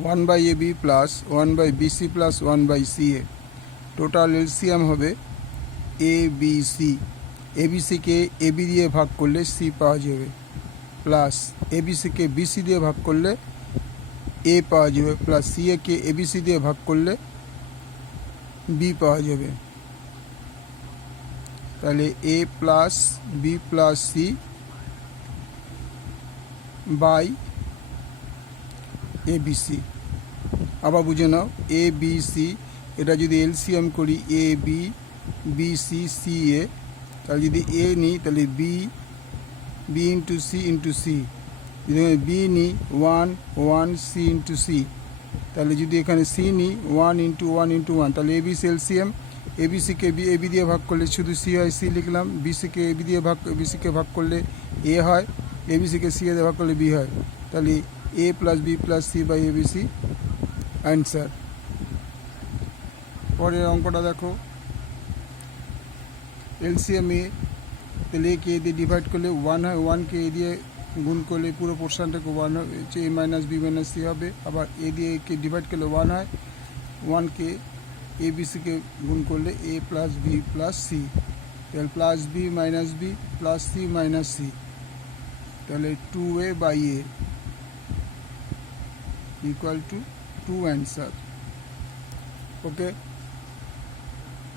1 by AB plus 1 by BC plus 1 by CA। Total LCM হবে ABC। এবিসিকে AB দিয়ে ভাগ করলে সি পাওয়া যাবে, প্লাস এবিসিকে বিসি দিয়ে ভাগ করলে এ পাওয়া যাবে, প্লাস সিএকে এবিসি দিয়ে ভাগ করলে বি পাওয়া যাবে। তাহলে A plus B plus C by ABC. আবার বুঝে নাও, এ বি সি, এটা যদি এলসিএম করি A B B C C এ, তাহলে যদি এ নিই তাহলে বি বি ইন্টু সি, যদি বি নিই 1 1 সি ইন্টু সি, তাহলে যদি এখানে সি নিই 1 ইন্টু 1, তাহলে এবিসি এলসিএম। এবিসিকে এবি দিয়ে ভাগ করলে শুধু সি হয়, সি লিখলাম। বিসিকে এবি দিয়ে বিসিকে ভাগ করলে এ হয়, এবিসিকে সি দিয়ে ভাগ করলে বি হয়। তাহলে A plus B plus C by ABC answer. পরের অঙ্কটা দেখো, এলসিএম এ, তাহলে একে দিয়ে ডিভাইড করলে 1 হয়, 1কে এ দিয়ে গুণ করলে পুরো পোর্শনটাকে 1 হচ্ছে এ মাইনাস বি মাইনাস সি হবে। আবার এ দিয়ে একে ডিভাইড করলে 1 হয়, 1কে এ বিসিকে গুণ করলে A plus B plus C, তাহলে plus B minus B plus C minus C, তাহলে 2a by A equal to 2 answer. Okay.